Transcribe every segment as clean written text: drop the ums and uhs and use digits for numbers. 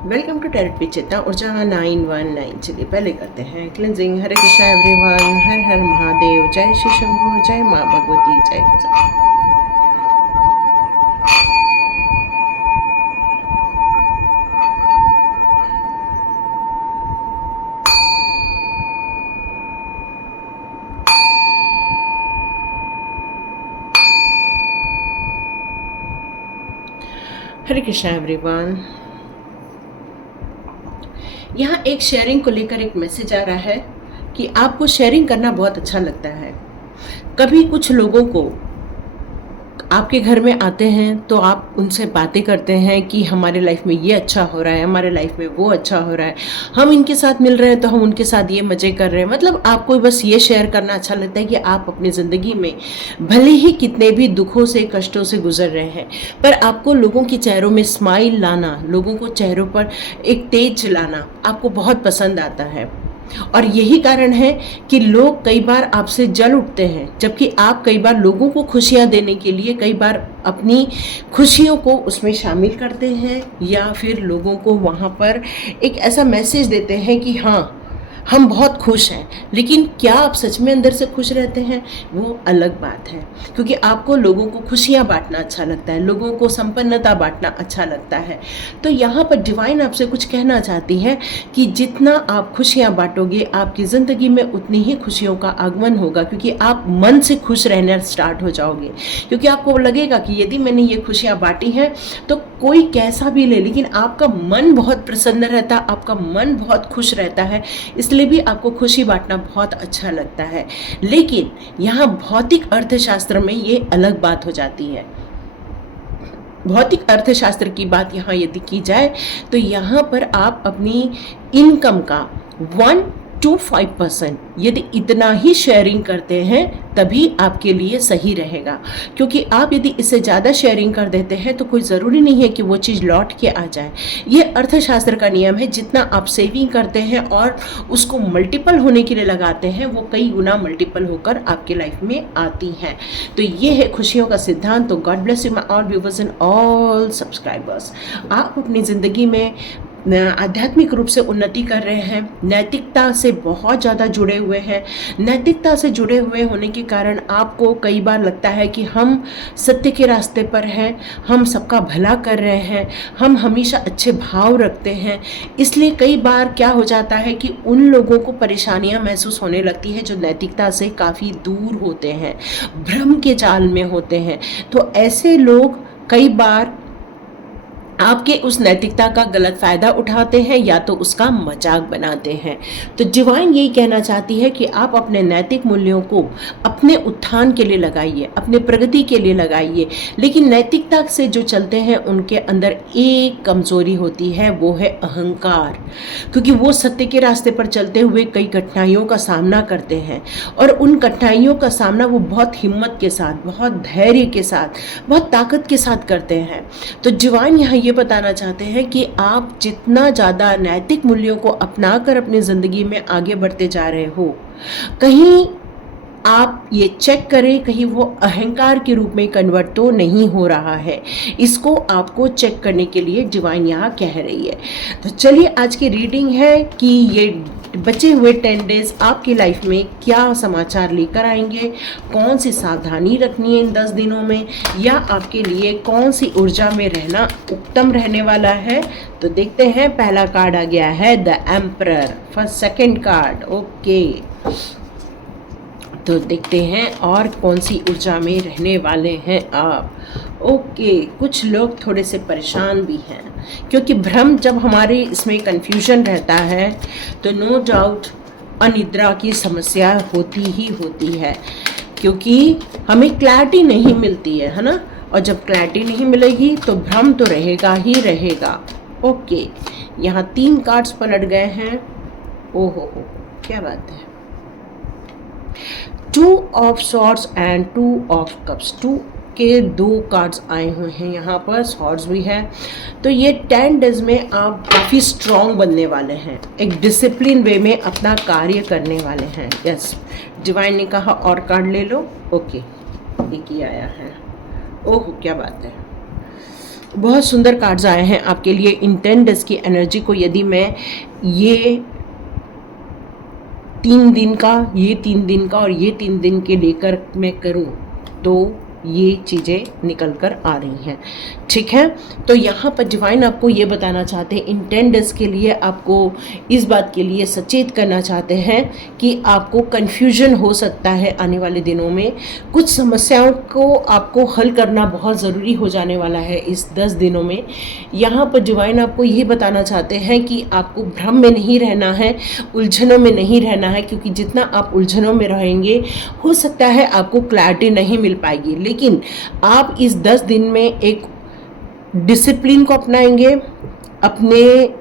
Welcome to tarot पे चेतना ऊर्जा 919। चलिए पहले करते हैं क्लिनजिंग। हरे कृष्णा एवरीवन, हर हर महादेव, जय श्री शंभू, जय माँ भगवती, जय गजा। हरे कृष्णा एवरीवन। यहाँ एक शेयरिंग को लेकर एक मैसेज आ रहा है कि आपको शेयरिंग करना बहुत अच्छा लगता है। कभी कुछ लोगों को आपके घर में आते हैं तो आप उनसे बातें करते हैं कि हमारे लाइफ में ये अच्छा हो रहा है, हमारे लाइफ में वो अच्छा हो रहा है, हम इनके साथ मिल रहे हैं तो हम उनके साथ ये मज़े कर रहे हैं। मतलब आपको बस ये शेयर करना अच्छा लगता है कि आप अपनी ज़िंदगी में भले ही कितने भी दुखों से कष्टों से गुजर रहे हैं, पर आपको लोगों के चेहरों में स्माइल लाना, लोगों को चेहरों पर एक तेज लाना आपको बहुत पसंद आता है। और यही कारण है कि लोग कई बार आपसे जल उठते हैं, जबकि आप कई बार लोगों को खुशियां देने के लिए कई बार अपनी खुशियों को उसमें शामिल करते हैं, या फिर लोगों को वहाँ पर एक ऐसा मैसेज देते हैं कि हाँ हम बहुत खुश हैं। लेकिन क्या आप सच में अंदर से खुश रहते हैं, वो अलग बात है। क्योंकि आपको लोगों को खुशियाँ बांटना अच्छा लगता है, लोगों को संपन्नता बांटना अच्छा लगता है। तो यहाँ पर डिवाइन आपसे कुछ कहना चाहती है कि जितना आप खुशियाँ बांटोगे आपकी ज़िंदगी में उतनी ही खुशियों का आगमन होगा, क्योंकि आप मन से खुश रहना स्टार्ट हो जाओगे। क्योंकि आपको लगेगा कि यदि मैंने ये खुशियाँ बांटी हैं तो कोई कैसा भी ले, लेकिन आपका मन बहुत प्रसन्न रहता है, आपका मन बहुत खुश रहता है, इसलिए भी आपको खुशी बांटना बहुत अच्छा लगता है। लेकिन यहाँ भौतिक अर्थशास्त्र में ये अलग बात हो जाती है। भौतिक अर्थशास्त्र की बात यहाँ यदि की जाए तो यहाँ पर आप अपनी इनकम का 1 to 5% यदि इतना ही शेयरिंग करते हैं तभी आपके लिए सही रहेगा। क्योंकि आप यदि इससे ज़्यादा शेयरिंग कर देते हैं तो कोई ज़रूरी नहीं है कि वो चीज़ लौट के आ जाए। ये अर्थशास्त्र का नियम है, जितना आप सेविंग करते हैं और उसको मल्टीपल होने के लिए लगाते हैं वो कई गुना मल्टीपल होकर आपके लाइफ में आती हैं। तो ये है खुशियों का सिद्धांत। तो God bless you my all viewers and all subscribers. आप अपनी ज़िंदगी में आध्यात्मिक रूप से उन्नति कर रहे हैं, नैतिकता से बहुत ज़्यादा जुड़े हुए हैं। नैतिकता से जुड़े हुए होने के कारण आपको कई बार लगता है कि हम सत्य के रास्ते पर हैं, हम सबका भला कर रहे हैं, हम हमेशा अच्छे भाव रखते हैं। इसलिए कई बार क्या हो जाता है कि उन लोगों को परेशानियां महसूस होने लगती है जो नैतिकता से काफ़ी दूर होते हैं, भ्रम के जाल में होते हैं। तो ऐसे लोग कई बार आपके उस नैतिकता का गलत फ़ायदा उठाते हैं या तो उसका मजाक बनाते हैं। तो डिवाइन यही कहना चाहती है कि आप अपने नैतिक मूल्यों को अपने उत्थान के लिए लगाइए, अपने प्रगति के लिए लगाइए। लेकिन नैतिकता से जो चलते हैं उनके अंदर एक कमज़ोरी होती है, वो है अहंकार। क्योंकि वो सत्य के रास्ते पर चलते हुए कई कठिनाइयों का सामना करते हैं, और उन कठिनाइयों का सामना वो बहुत हिम्मत के साथ, बहुत धैर्य के साथ, बहुत ताकत के साथ करते हैं। तो डिवाइन यहाँ ये बताना चाहते हैं कि आप जितना ज़्यादा नैतिक मूल्यों को अपनाकर अपनी ज़िंदगी में आगे बढ़ते जा रहे हो, कहीं आप ये चेक करें कहीं वो अहंकार के रूप में कन्वर्ट तो नहीं हो रहा है। इसको आपको चेक करने के लिए डिवाइन यहाँ कह रही है। तो चलिए आज की रीडिंग है कि ये बचे हुए 10 डेज आपकी लाइफ में क्या समाचार लेकर आएंगे, कौन सी सावधानी रखनी है इन 10 दिनों में, या आपके लिए कौन सी ऊर्जा में रहना उत्तम रहने वाला है। तो देखते हैं। पहला कार्ड आ गया है the emperor, first second card. Okay, तो देखते हैं और कौन सी ऊर्जा में रहने वाले हैं आप। ओके, कुछ लोग थोड़े से परेशान भी हैं, क्योंकि भ्रम जब हमारे इसमें कन्फ्यूजन रहता है तो नो डाउट अनिद्रा की समस्या होती ही होती है, क्योंकि हमें क्लैरिटी नहीं मिलती है ना। और जब क्लैरिटी नहीं मिलेगी तो भ्रम तो रहेगा ही रहेगा। ओके, यहाँ 3 कार्ड्स पलट गए हैं। ओहो हो, क्या बात है। 2 of swords and 2 of cups, 2 के 2 कार्ड्स आए हुए हैं यहाँ पर, सॉर्ड्स भी है। तो ये 10 डेज में आप काफ़ी स्ट्रॉन्ग बनने वाले हैं, एक डिसिप्लिन वे में अपना कार्य करने वाले हैं। यस, डिवाइन ने कहा और कार्ड ले लो। ओके, एक ही आया है। ओह क्या बात है। बहुत सुंदर कार्ड्स आए हैं आपके लिए इन 10 डेज की एनर्जी को। यदि मैं ये 3 दिन का, ये 3 दिन का और ये 3 दिन के लेकर मैं करूं तो ये चीज़ें निकल कर आ रही हैं। ठीक है, तो यहाँ पर डिवाइन आपको ये बताना चाहते हैं, इन 10 डेज के लिए आपको इस बात के लिए सचेत करना चाहते हैं कि आपको कन्फ्यूजन हो सकता है आने वाले दिनों में। कुछ समस्याओं को आपको हल करना बहुत ज़रूरी हो जाने वाला है इस 10 दिनों में। यहाँ पर डिवाइन आपको ये बताना चाहते हैं कि आपको भ्रम में नहीं रहना है, उलझनों में नहीं रहना है, क्योंकि जितना आप उलझनों में रहेंगे हो सकता है आपको क्लैरिटी नहीं मिल पाएगी। लेकिन आप इस 10 दिन में एक डिसिप्लिन को अपनाएंगे, अपने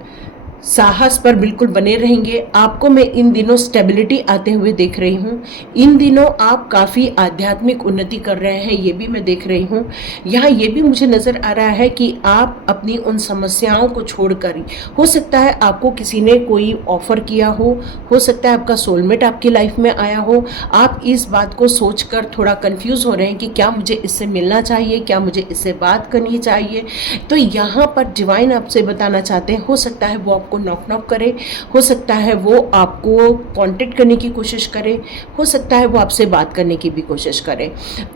साहस पर बिल्कुल बने रहेंगे। आपको मैं इन दिनों स्टेबिलिटी आते हुए देख रही हूँ। इन दिनों आप काफ़ी आध्यात्मिक उन्नति कर रहे हैं, ये भी मैं देख रही हूँ। यहाँ ये भी मुझे नज़र आ रहा है कि आप अपनी उन समस्याओं को छोड़कर, हो सकता है आपको किसी ने कोई ऑफ़र किया हो सकता है आपका सोलमेट आपकी लाइफ में आया हो। आप इस बात को सोचकर थोड़ा कंफ्यूज हो रहे हैं कि क्या मुझे इससे मिलना चाहिए, क्या मुझे इससे बात करनी चाहिए। तो यहाँ पर डिवाइन आपसे बताना चाहते हैं, हो सकता है वो आपको नॉक करे, हो सकता है वो आपको कांटेक्ट करने की कोशिश करे, हो सकता है वो आपसे बात करने की भी कोशिश करे।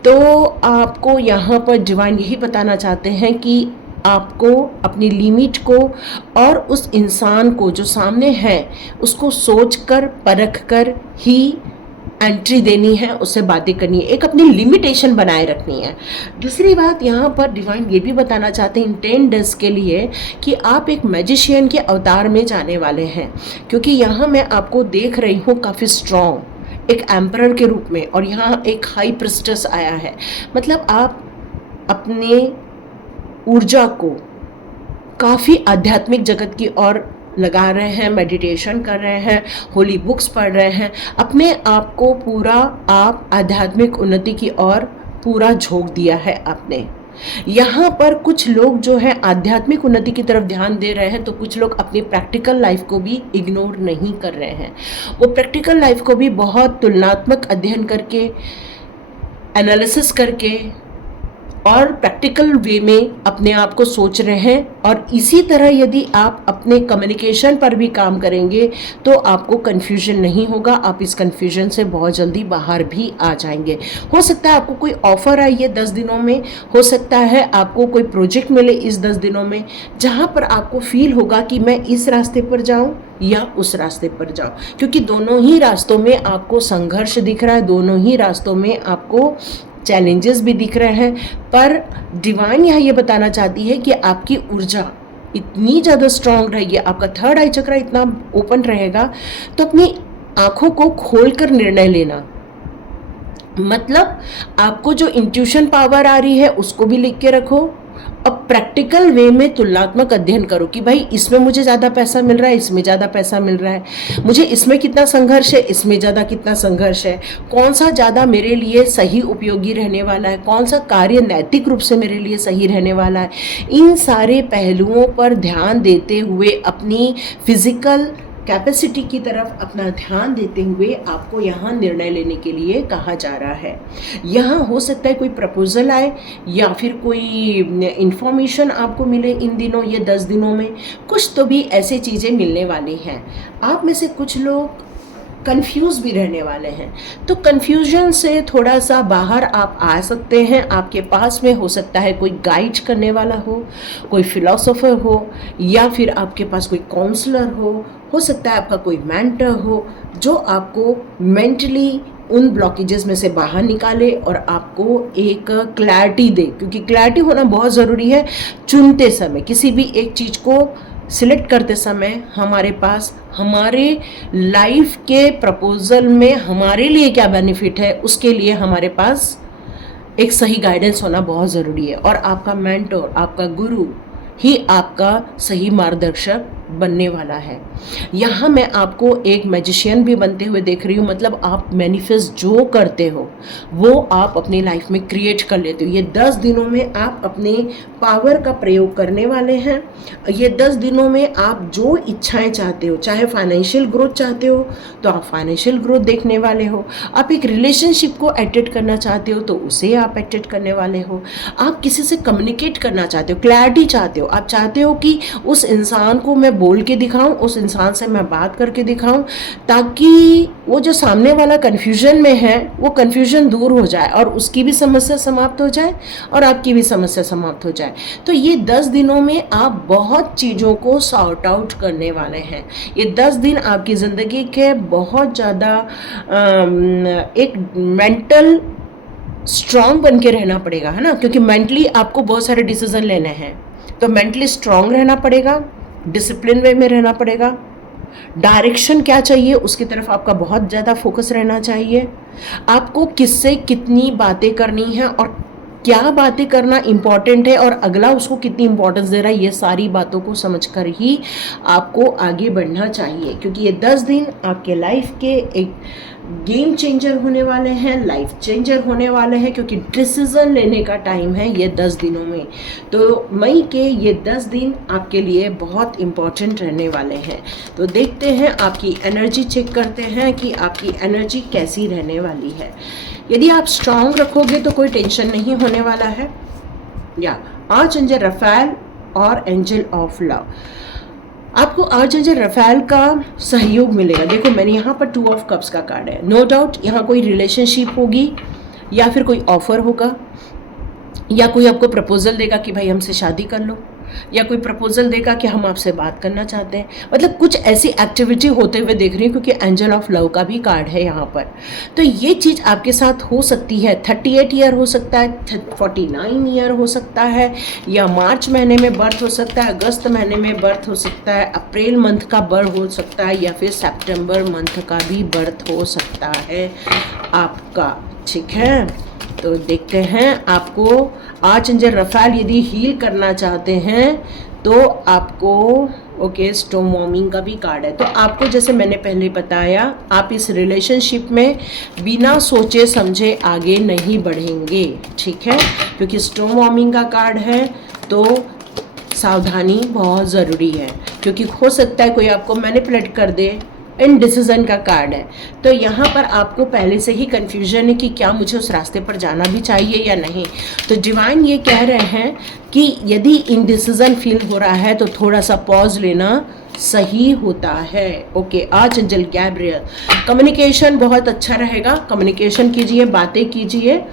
तो आपको यहाँ पर डिवाइन यही बताना चाहते हैं कि आपको अपनी लिमिट को और उस इंसान को जो सामने है उसको सोचकर परख कर ही एंट्री देनी है, उससे बातें करनी है, एक अपनी लिमिटेशन बनाए रखनी है। दूसरी बात यहाँ पर डिवाइन ये भी बताना चाहते हैं इन 10 डेज के लिए कि आप एक मैजिशियन के अवतार में जाने वाले हैं, क्योंकि यहाँ मैं आपको देख रही हूँ काफ़ी स्ट्रॉन्ग एक एम्परर के रूप में, और यहाँ एक हाई प्रिस्टेस आया है। मतलब आप अपने ऊर्जा को काफ़ी आध्यात्मिक जगत की ओर लगा रहे हैं, मेडिटेशन कर रहे हैं, होली बुक्स पढ़ रहे हैं, अपने आप को पूरा आप आध्यात्मिक उन्नति की ओर पूरा झोंक दिया है आपने। यहाँ पर कुछ लोग जो है आध्यात्मिक उन्नति की तरफ ध्यान दे रहे हैं, तो कुछ लोग अपनी प्रैक्टिकल लाइफ को भी इग्नोर नहीं कर रहे हैं। वो प्रैक्टिकल लाइफ को भी बहुत तुलनात्मक अध्ययन करके, एनालिसिस करके और प्रैक्टिकल वे में अपने आप को सोच रहे हैं। और इसी तरह यदि आप अपने कम्युनिकेशन पर भी काम करेंगे तो आपको कन्फ्यूजन नहीं होगा, आप इस कन्फ्यूजन से बहुत जल्दी बाहर भी आ जाएंगे। हो सकता है आपको कोई ऑफर आए ये 10 दिनों में, हो सकता है आपको कोई प्रोजेक्ट मिले इस 10 दिनों में, जहाँ पर आपको फील होगा कि मैं इस रास्ते पर जाऊँ या उस रास्ते पर जाऊँ, क्योंकि दोनों ही रास्तों में आपको संघर्ष दिख रहा है, दोनों ही रास्तों में आपको चैलेंजेस भी दिख रहे हैं। पर डिवाइन यहाँ ये बताना चाहती है कि आपकी ऊर्जा इतनी ज़्यादा स्ट्रांग रहेगी, आपका थर्ड आई चक्र इतना ओपन रहेगा, तो अपनी आंखों को खोलकर निर्णय लेना। मतलब आपको जो इंट्यूशन पावर आ रही है उसको भी लिख के रखो। अब प्रैक्टिकल वे में तुलनात्मक अध्ययन करो कि भाई इसमें मुझे ज़्यादा पैसा मिल रहा है, इसमें ज़्यादा पैसा मिल रहा है, मुझे इसमें कितना संघर्ष है, इसमें ज़्यादा कितना संघर्ष है, कौन सा ज़्यादा मेरे लिए सही उपयोगी रहने वाला है, कौन सा कार्य नैतिक रूप से मेरे लिए सही रहने वाला है। इन सारे पहलुओं पर ध्यान देते हुए अपनी फिजिकल कैपेसिटी की तरफ अपना ध्यान देते हुए आपको यहाँ निर्णय लेने के लिए कहा जा रहा है। यहाँ हो सकता है कोई प्रपोजल आए या फिर कोई इंफॉर्मेशन आपको मिले इन दिनों, ये 10 दिनों में कुछ तो भी ऐसी चीज़ें मिलने वाली हैं। आप में से कुछ लोग कंफ्यूज भी रहने वाले हैं, तो कंफ्यूजन से थोड़ा सा बाहर आप आ सकते हैं। आपके पास में हो सकता है कोई गाइड करने वाला कोई फिलोसोफर हो, या फिर आपके पास कोई काउंसलर हो सकता है आपका कोई मेंटर हो, जो आपको मेंटली उन ब्लॉकेजेस में से बाहर निकाले और आपको एक क्लैरिटी दे, क्योंकि क्लैरिटी होना बहुत ज़रूरी है। चुनते समय, किसी भी एक चीज़ को सिलेक्ट करते समय हमारे पास हमारे लाइफ के प्रपोजल में हमारे लिए क्या बेनिफिट है, उसके लिए हमारे पास एक सही गाइडेंस होना बहुत ज़रूरी है। और आपका मेंटर, आपका गुरु ही आपका सही मार्गदर्शक बनने वाला है। यहाँ मैं आपको एक मैजिशियन भी बनते हुए देख रही हूँ, मतलब आप मैनिफेस्ट जो करते हो वो आप अपनी लाइफ में क्रिएट कर लेते हो। ये 10 दिनों में आप अपने पावर का प्रयोग करने वाले हैं। ये 10 दिनों में आप जो इच्छाएं चाहते हो, चाहे फाइनेंशियल ग्रोथ चाहते हो तो आप फाइनेंशियल ग्रोथ देखने वाले हो, आप एक रिलेशनशिप को एडिट करना चाहते हो तो उसे आप एडिट करने वाले हो, आप किसी से कम्युनिकेट करना चाहते हो, क्लैरिटी चाहते हो, आप चाहते हो कि उस इंसान को मैं बोल के दिखाऊं, उस इंसान से मैं बात करके दिखाऊं, ताकि वो जो सामने वाला कन्फ्यूजन में है वो कन्फ्यूजन दूर हो जाए और उसकी भी समस्या समाप्त हो जाए और आपकी भी समस्या समाप्त हो जाए। तो ये 10 दिनों में आप बहुत चीज़ों को सॉर्ट आउट करने वाले हैं। ये 10 दिन आपकी ज़िंदगी के बहुत ज़्यादा एक मेंटल स्ट्रांग बन के रहना पड़ेगा, है ना, क्योंकि मेंटली आपको बहुत सारे डिसीजन लेने हैं। तो मेंटली स्ट्रांग रहना पड़ेगा, डिसिप्लिन वे में रहना पड़ेगा, डायरेक्शन क्या चाहिए उसकी तरफ आपका बहुत ज़्यादा फोकस रहना चाहिए, आपको किससे कितनी बातें करनी है और क्या बातें करना इम्पॉर्टेंट है और अगला उसको कितनी इम्पोर्टेंस दे रहा है, ये सारी बातों को समझकर ही आपको आगे बढ़ना चाहिए। क्योंकि ये 10 दिन आपके लाइफ के एक गेम चेंजर होने वाले हैं, लाइफ चेंजर होने वाले हैं, क्योंकि डिसीजन लेने का टाइम है ये 10 दिनों में। तो मई के ये 10 दिन आपके लिए बहुत इम्पॉर्टेंट रहने वाले हैं। तो देखते हैं, आपकी एनर्जी चेक करते हैं कि आपकी एनर्जी कैसी रहने वाली है। यदि आप स्ट्रांग रखोगे तो कोई टेंशन नहीं होने वाला है। या आर्चएंजल रफाएल और एंजल ऑफ लव, आपको आर्चएंजल रफाएल का सहयोग मिलेगा। देखो मैंने यहाँ पर 2 ऑफ कप्स का कार्ड है। नो डाउट यहाँ कोई रिलेशनशिप होगी या फिर कोई ऑफर होगा या कोई आपको प्रपोजल देगा कि भाई हमसे शादी कर लो, या कोई प्रपोजल देगा कि हम आपसे बात करना चाहते हैं। मतलब कुछ ऐसी एक्टिविटी होते हुए देख रही हूँ, क्योंकि एंजल ऑफ लव का भी कार्ड है यहाँ पर। तो ये चीज़ आपके साथ हो सकती है। 38 ईयर हो सकता है, 49 ईयर हो सकता है, या मार्च महीने में बर्थ हो सकता है, अगस्त महीने में बर्थ हो सकता है, अप्रैल मंथ का बर्थ हो सकता है, या फिर सितंबर मंथ का भी बर्थ हो सकता है आपका। ठीक है, तो देखते हैं आपको आर्चएंजल रफाएल यदि हील करना चाहते हैं तो आपको ओके स्टोम वॉर्मिंग का भी कार्ड है। तो आपको जैसे मैंने पहले बताया, आप इस रिलेशनशिप में बिना सोचे समझे आगे नहीं बढ़ेंगे। ठीक है, क्योंकि स्टोम वॉर्मिंग का कार्ड है तो सावधानी बहुत ज़रूरी है, क्योंकि हो सकता है कोई आपको मैनिपुलेट कर दे। इनडिसीजन का कार्ड है, तो यहाँ पर आपको पहले से ही कन्फ्यूजन है कि क्या मुझे उस रास्ते पर जाना भी चाहिए या नहीं। तो डिवाइन ये कह रहे हैं कि यदि इनडिसीजन फील हो रहा है तो थोड़ा सा पॉज लेना सही होता है। ओके, आर्चएंजल गैब्रियल, कम्युनिकेशन बहुत अच्छा रहेगा, कम्युनिकेशन कीजिए, बातें कीजिए।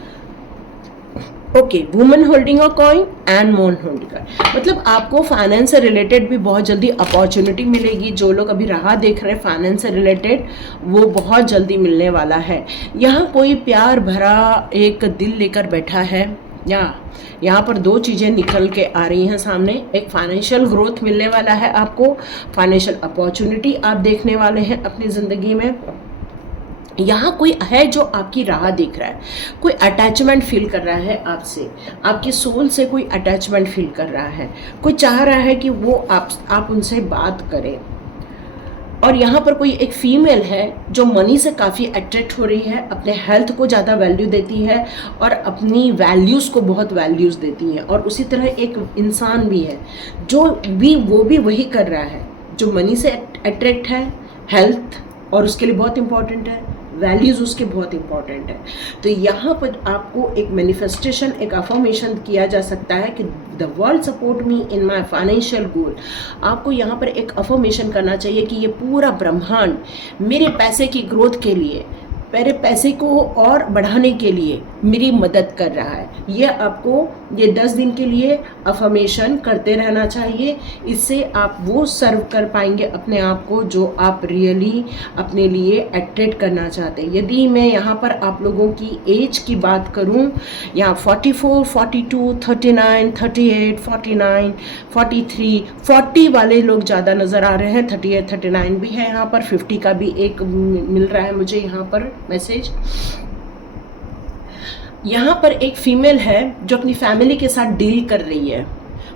Okay, women holding a coin and moon holding, मतलब आपको फाइनेंस से रिलेटेड भी बहुत जल्दी अपॉर्चुनिटी मिलेगी। जो लोग अभी राह देख रहे हैं फाइनेंस से रिलेटेड, वो बहुत जल्दी मिलने वाला है। यहाँ कोई प्यार भरा एक दिल लेकर बैठा है, या यहाँ पर 2 चीज़ें निकल के आ रही हैं सामने। एक फाइनेंशियल ग्रोथ मिलने वाला है आपको, फाइनेंशियल अपॉर्चुनिटी आप देखने वाले हैं अपनी ज़िंदगी में। यहाँ कोई है जो आपकी राह देख रहा है, कोई अटैचमेंट फील कर रहा है आपसे, आपकी सोल से कोई अटैचमेंट फील कर रहा है, कोई चाह रहा है कि वो आप उनसे बात करें। और यहाँ पर कोई एक फीमेल है जो मनी से काफ़ी अट्रैक्ट हो रही है, अपने हेल्थ को ज़्यादा वैल्यू देती है और अपनी वैल्यूज़ को बहुत वैल्यूज़ देती है। और उसी तरह एक इंसान भी है जो भी वो भी वही कर रहा है, जो मनी से अट्रैक्ट है, हेल्थ और उसके लिए बहुत इंपॉर्टेंट है, वैल्यूज़ उसके बहुत इंपॉर्टेंट है। तो यहाँ पर आपको एक मैनिफेस्टेशन, एक अफर्मेशन किया जा सकता है कि the world support me in my financial goal. आपको यहाँ पर एक अफर्मेशन करना चाहिए कि ये पूरा ब्रह्मांड मेरे पैसे की ग्रोथ के लिए, मेरे पैसे को और बढ़ाने के लिए मेरी मदद कर रहा है। ये आपको ये 10 दिन के लिए अफर्मेशन करते रहना चाहिए। इससे आप वो सर्व कर पाएंगे अपने आप को जो आप रियली अपने लिए अट्रैक्ट करना चाहते हैं। यदि मैं यहाँ पर आप लोगों की एज की बात करूँ, यहाँ 44, 42, 39, 38, 49, 43, 40 वाले लोग ज़्यादा नज़र आ रहे हैं। 38, 39 भी है यहाँ पर, 50 का भी एक मिल रहा है मुझे यहाँ पर मैसेज। यहाँ पर एक फीमेल है जो अपनी फैमिली के साथ डील कर रही है,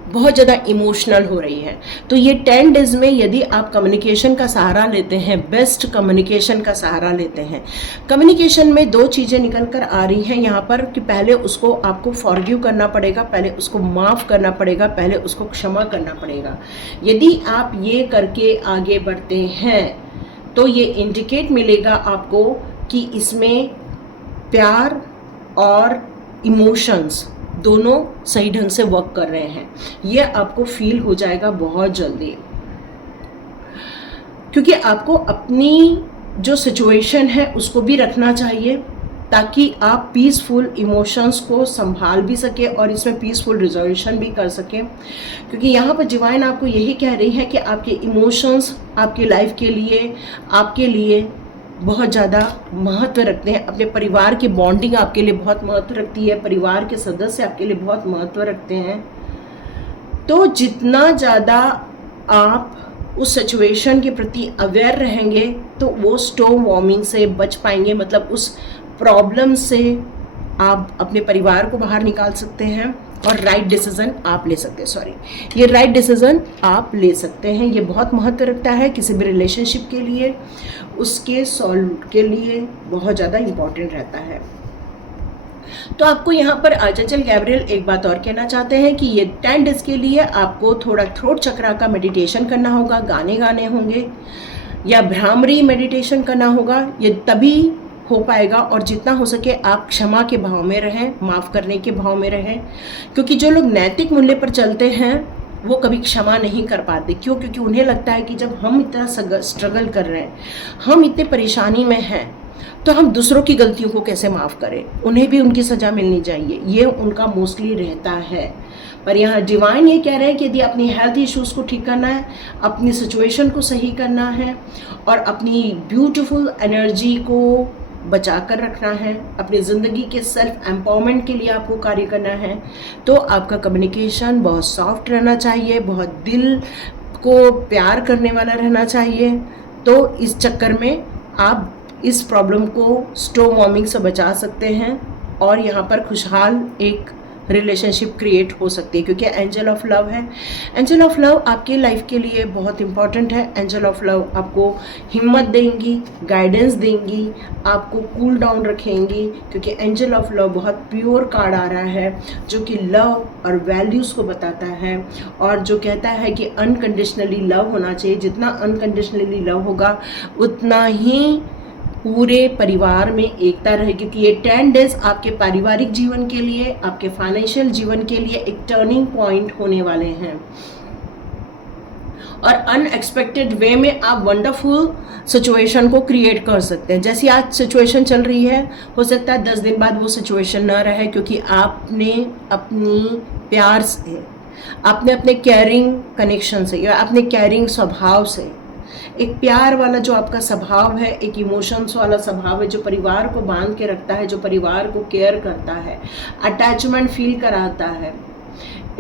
बहुत ज़्यादा इमोशनल हो रही है। तो ये 10 डेज़ में यदि आप कम्युनिकेशन का सहारा लेते हैं, बेस्ट कम्युनिकेशन का सहारा लेते हैं, कम्युनिकेशन में 2 चीज़ें निकल कर आ रही हैं यहाँ पर कि पहले उसको आपको फॉरगिव करना पड़ेगा, पहले उसको माफ़ करना पड़ेगा, पहले उसको क्षमा करना पड़ेगा। यदि आप ये करके आगे बढ़ते हैं तो ये इंडिकेट मिलेगा आपको कि इसमें प्यार और इमोशंस दोनों सही ढंग से वर्क कर रहे हैं। ये आपको फील हो जाएगा बहुत जल्दी, क्योंकि आपको अपनी जो सिचुएशन है उसको भी रखना चाहिए ताकि आप पीसफुल इमोशंस को संभाल भी सके और इसमें पीसफुल रिजोल्यूशन भी कर सकें। क्योंकि यहाँ पर डिवाइन आपको यही कह रही है कि आपके इमोशंस आपकी लाइफ के लिए, आपके लिए बहुत ज़्यादा महत्व रखते हैं। अपने परिवार की बॉन्डिंग आपके लिए बहुत महत्व रखती है, परिवार के सदस्य आपके लिए बहुत महत्व रखते हैं। तो जितना ज़्यादा आप उस सिचुएशन के प्रति अवेयर रहेंगे तो वो स्टॉर्म वार्मिंग से बच पाएंगे, मतलब उस प्रॉब्लम से आप अपने परिवार को बाहर निकाल सकते हैं और राइट डिसीज़न आप ले सकते हैं। ये राइट डिसीज़न आप ले सकते हैं। ये बहुत महत्व रखता है किसी भी रिलेशनशिप के लिए, उसके सॉल्व के लिए बहुत ज़्यादा इम्पॉर्टेंट रहता है। तो आपको यहाँ पर आर्चएंजल गैब्रियल एक बात और कहना चाहते हैं कि ये 10 डेज के लिए आपको थोड़ा थ्रोट चक्रा का मेडिटेशन करना होगा, गाने गाने होंगे या भ्रामरी मेडिटेशन करना होगा। ये तभी हो पाएगा और जितना हो सके आप क्षमा के भाव में रहें, माफ़ करने के भाव में रहें। क्योंकि जो लोग नैतिक मूल्य पर चलते हैं वो कभी क्षमा नहीं कर पाते। क्यों? क्योंकि उन्हें लगता है कि जब हम इतना स्ट्रगल कर रहे हैं, हम इतने परेशानी में हैं, तो हम दूसरों की गलतियों को कैसे माफ़ करें, उन्हें भी उनकी सज़ा मिलनी चाहिए, ये उनका मोस्टली रहता है। पर यहाँ डिवाइन ये कह रहे हैं कि यदि अपनी हेल्थ इश्यूज़ को ठीक करना है, अपनी सिचुएशन को सही करना है और अपनी ब्यूटीफुल एनर्जी को बचा कर रखना है, अपनी ज़िंदगी के सेल्फ एम्पावरमेंट के लिए आपको कार्य करना है, तो आपका कम्युनिकेशन बहुत सॉफ्ट रहना चाहिए, बहुत दिल को प्यार करने वाला रहना चाहिए। तो इस चक्कर में आप इस प्रॉब्लम को स्टॉर्म वार्मिंग से बचा सकते हैं और यहाँ पर खुशहाल एक रिलेशनशिप क्रिएट हो सकती है। क्योंकि एंजल ऑफ लव है। एंजल ऑफ लव आपके लाइफ के लिए बहुत इंपॉर्टेंट है। एंजल ऑफ लव आपको हिम्मत देंगी, गाइडेंस देंगी, आपको कूल डाउन रखेंगी। क्योंकि एंजल ऑफ लव बहुत प्योर कार्ड आ रहा है जो कि लव और वैल्यूज़ को बताता है और जो कहता है कि अनकंडीशनली लव होना चाहिए। जितना अनकंडीशनली लव होगा उतना ही पूरे परिवार में एकता रहे। क्योंकि ये 10 डेज आपके पारिवारिक जीवन के लिए, आपके फाइनेंशियल जीवन के लिए एक टर्निंग पॉइंट होने वाले हैं और अनएक्सपेक्टेड वे में आप वंडरफुल सिचुएशन को क्रिएट कर सकते हैं। जैसी आज सिचुएशन चल रही है, हो सकता है 10 दिन बाद वो सिचुएशन ना रहे, क्योंकि आपने अपनी प्यार से, आपने अपने केयरिंग कनेक्शन से या अपने केयरिंग स्वभाव से, एक प्यार वाला जो आपका स्वभाव है, एक इमोशंस वाला स्वभाव है जो परिवार को बांध के रखता है, जो परिवार को केयर करता है, अटैचमेंट फील कराता है।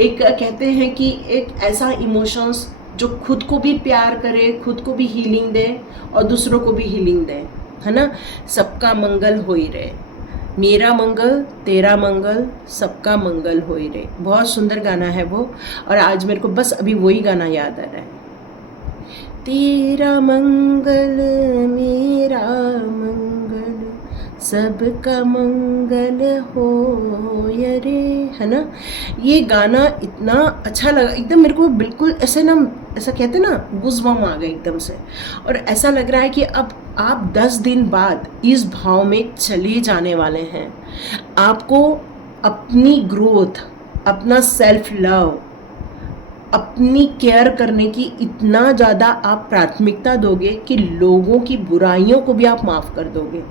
एक कहते हैं कि एक ऐसा इमोशंस जो खुद को भी प्यार करे, खुद को भी हीलिंग दे और दूसरों को भी हीलिंग दे, है ना। सबका मंगल होई रहे, मेरा मंगल तेरा मंगल, सबका मंगल होई रहे। बहुत सुंदर गाना है वो और आज मेरे को बस अभी वही गाना याद आ रहा है। तेरा मंगल मेरा मंगल, सबका मंगल हो रे, है ना। ये गाना इतना अच्छा लगा, एकदम मेरे को बिल्कुल ऐसे ना, ऐसा कहते ना, गूज़बम्प आ गए एकदम से। और ऐसा लग रहा है कि अब आप 10 दिन बाद इस भाव में चले जाने वाले हैं। आपको अपनी ग्रोथ, अपना सेल्फ लव, अपनी केयर करने की इतना ज़्यादा आप प्राथमिकता दोगे कि लोगों की बुराइयों को भी आप माफ़ कर दोगे।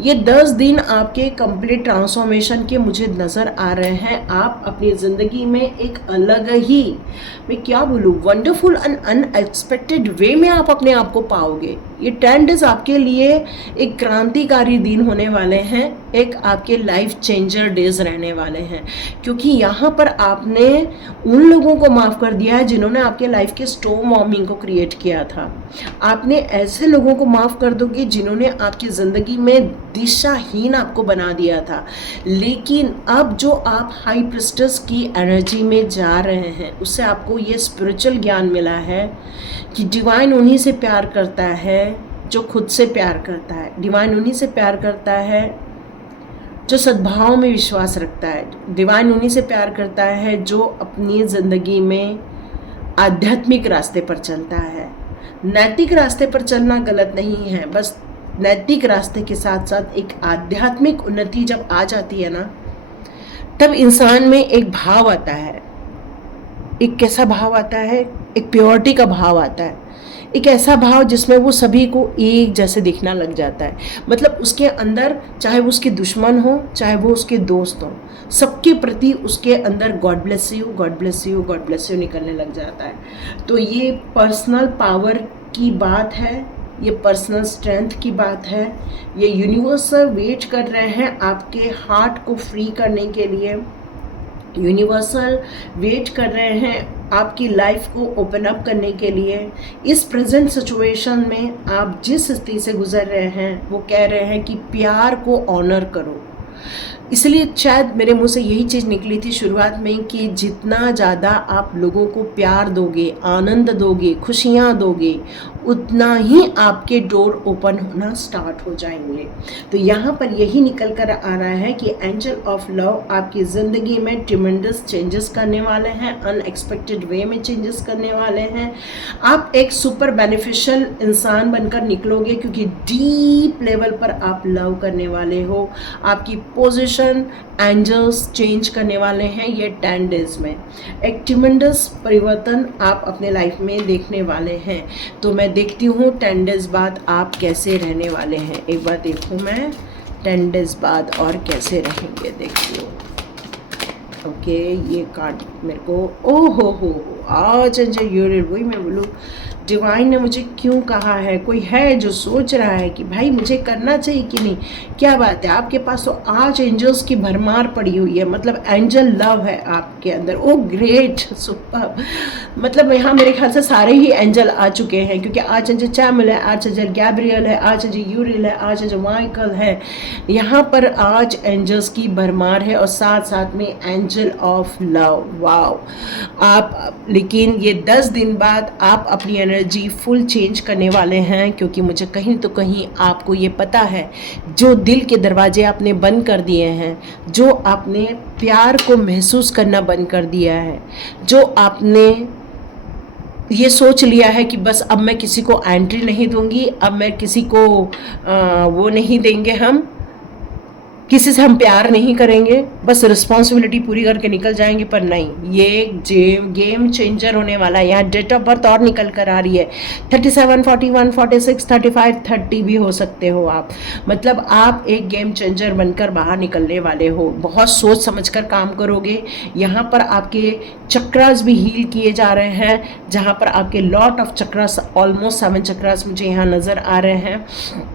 ये 10 दिन आपके कंप्लीट ट्रांसफॉर्मेशन के मुझे नज़र आ रहे हैं। आप अपनी ज़िंदगी में एक अलग ही, मैं क्या बोलूँ, वंडरफुल एंड अनएक्सपेक्टेड वे में आप अपने आप को पाओगे। ये 10 डेज आपके लिए एक क्रांतिकारी दिन होने वाले हैं, एक आपके लाइफ चेंजर डेज रहने वाले हैं, क्योंकि यहाँ पर आपने उन लोगों को माफ़ कर दिया है जिन्होंने आपके लाइफ के स्टॉर्म वार्मिंग को क्रिएट किया था। आपने ऐसे लोगों को माफ़ कर दोगे जिन्होंने आपकी ज़िंदगी में दिशाहीन आपको बना दिया था। लेकिन अब जो आप हाई प्रिस्टेस की एनर्जी में जा रहे हैं, उससे आपको ये स्पिरिचुअल ज्ञान मिला है कि डिवाइन उन्हीं से प्यार करता है जो खुद से प्यार करता है। डिवाइन उन्हीं से प्यार करता है जो सद्भाव में विश्वास रखता है। डिवाइन उन्हीं से प्यार करता है जो अपनी ज़िंदगी में आध्यात्मिक रास्ते पर चलता है। नैतिक रास्ते पर चलना गलत नहीं है, बस नैतिक रास्ते के साथ साथ एक आध्यात्मिक उन्नति जब आ जाती है ना, तब इंसान में एक भाव आता है। एक कैसा भाव आता है? एक प्योरिटी का भाव आता है, एक ऐसा भाव जिसमें वो सभी को एक जैसे दिखना लग जाता है। मतलब उसके अंदर, चाहे वो उसके दुश्मन हो, चाहे वो उसके दोस्त हो, सबके प्रति उसके अंदर God bless you, God bless you, God bless you निकलने लग जाता है। तो ये पर्सनल पावर की बात है, ये पर्सनल स्ट्रेंथ की बात है। ये यूनिवर्सल वेट कर रहे हैं आपके हार्ट को फ्री करने के लिए। यूनिवर्सल वेट कर रहे हैं आपकी लाइफ को ओपन अप करने के लिए। इस प्रेजेंट सिचुएशन में आप जिस स्थिति से गुजर रहे हैं, वो कह रहे हैं कि प्यार को ऑनर करो। इसलिए शायद मेरे मुंह से यही चीज़ निकली थी शुरुआत में कि जितना ज़्यादा आप लोगों को प्यार दोगे, आनंद दोगे, खुशियाँ दोगे, उतना ही आपके डोर ओपन होना स्टार्ट हो जाएंगे। तो यहाँ पर यही निकल कर आ रहा है कि एंजल ऑफ लव आपकी ज़िंदगी में ट्रिमेंडस चेंजेस करने वाले हैं, अनएक्सपेक्टेड वे में चेंजेस करने वाले हैं। आप एक सुपर बेनिफिशियल इंसान बनकर निकलोगे, क्योंकि डीप लेवल पर आप लव करने वाले हो। आपकी पोजीशन एंजल्स चेंज करने वाले हैं ये 10 डेज में। एक ट्रिमेंडस परिवर्तन आप अपने लाइफ में देखने वाले हैं। तो मैं देखती हूँ 10 डेज बाद आप कैसे रहने वाले हैं। एक बार देखूँ मैं 10 डेज बाद और कैसे रहेंगे, देखती हूँ। ओके, ये कार्ड मेरे को, ओ हो आज यूरियल, वही मैं बोलूँ, डिवाइन ने मुझे क्यों कहा है। कोई है जो सोच रहा है कि भाई मुझे करना चाहिए कि नहीं, क्या बात है। आपके पास तो आज एंजल्स की भरमार पड़ी हुई है, मतलब एंजल लव है आपके अंदर। ओ ग्रेट, सुपर। मतलब यहाँ मेरे ख्याल से सारे ही एंजल आ चुके हैं, क्योंकि आज एंजल चैमुल है, आज एंजल गैब्रियल है, आज एंजल यूरियल है, आज एंजल माइकल है। यहाँ पर आज एंजल्स की भरमार है और साथ साथ में एंजल ऑफ लव। वाओ। आप, लेकिन ये 10 दिन बाद आप अपनी एनर्जी फुल चेंज करने वाले हैं, क्योंकि मुझे कहीं तो कहीं आपको ये पता है, जो दिल के दरवाजे आपने बंद कर दिए हैं, जो आपने प्यार को महसूस करना बंद कर दिया है, जो आपने ये सोच लिया है कि बस अब मैं किसी को एंट्री नहीं दूंगी, अब मैं किसी को वो नहीं देंगे, हम किसी से हम प्यार नहीं करेंगे, बस रिस्पॉन्सिबिलिटी पूरी करके निकल जाएंगे। पर नहीं, ये गेम चेंजर होने वाला है। यहाँ डेट ऑफ बर्थ और निकल कर आ रही है, 37, 41, 46, 35, 30 भी हो सकते हो आप। मतलब आप एक गेम चेंजर बनकर बाहर निकलने वाले हो। बहुत सोच समझ कर काम करोगे। यहाँ पर आपके चक्रास भी हील किए जा रहे हैं, जहाँ पर आपके lot of chakras, almost 7 chakras मुझे यहाँ नज़र आ रहे हैं।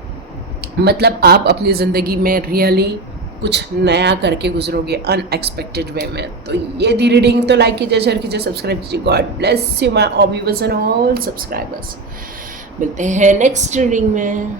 मतलब आप अपनी ज़िंदगी में रियली कुछ नया करके गुजरोगे अनएक्सपेक्टेड वे में। तो ये थी रीडिंग। तो लाइक कीजिए, शेयर कीजिए, सब्सक्राइब कीजिए। God bless you my all viewers and all subscribers. मिलते हैं नेक्स्ट रीडिंग में।